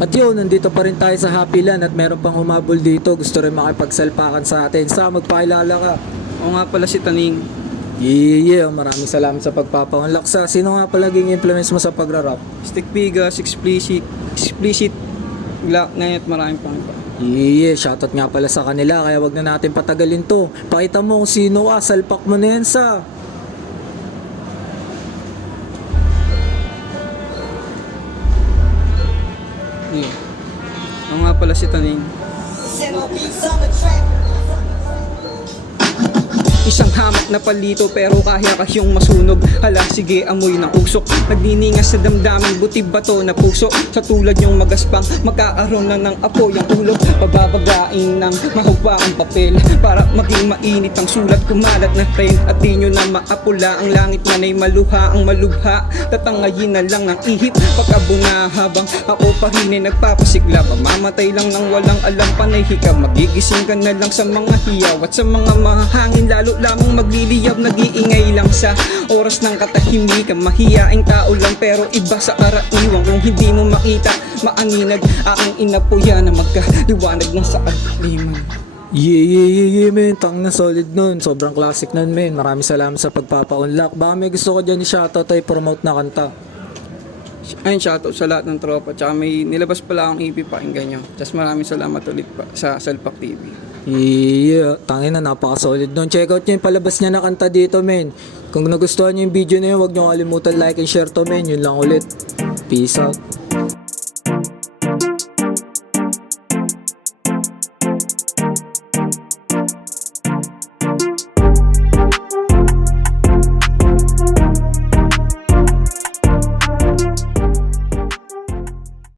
At yun, nandito pa rin tayo sa Happy Land at meron pang humabol dito. Gusto rin makipagsalpakan sa atin. Sa magpakilala ka. Oo nga pala si Taning. Yeah, maraming salamat sa pagpapaunlak. Sa sino nga pala naging implements mo sa pagra-rap? Stick Bigas, Explicit, Glock, ngayon at maraming pang iba. Yeah, shoutout nga pala sa kanila. Kaya wag na natin patagalin to. Pakita mo kung sino ka. Salpak mo na yan sa... Yeah. Oo nga pala si Taning. Isang hamak na palito pero kaya kasyong masunog. Hala sige amoy ng usok, nagniningas sa damdamin buti bato na puso. Sa tulad yung magaspang magkakaroon na ng apoy ang ulo. Pababagain ng mahaba ang papel para maging mainit ang sulat. Kumalat na frame at di nyo na maapula. Ang langit man ay maluha ang malubha. Tatangayin na lang ng ihip pagkabuna habang ako pa rin ay nagpapasigla. Mamamatay lang ng walang alam panay hikab. Magigising ka na lang sa mga hiyaw at sa mga mahangin. Lalo lamang magliliyab, nag-iingay lang sa oras ng katahimikan. Mahiyaing tao lang pero iba sa karaniwan. Kung hindi mo makita, maaninag aking inapuya na magkaliwanag ng sa kadiliman. Yeah, men. Tang na solid nun. Sobrang classic nun, men. Maraming salamat sa pagpapaunlak. Baka may gusto ko dyan i-shoutout ay promote na kanta. Ayun, shoutout sa lahat ng tropa. Tsaka may nilabas pala akong EP, pakinggan nyo. Tsaka maraming salamat ulit pa sa Salpak TV. Yeah, tangin na, napaka-solid nun. Check out nyo yung palabas niya na kanta dito, men. Kung nagustuhan nyo yung video na yun, huwag nyo kalimutan like and share to, men. Yun lang ulit. Peace out.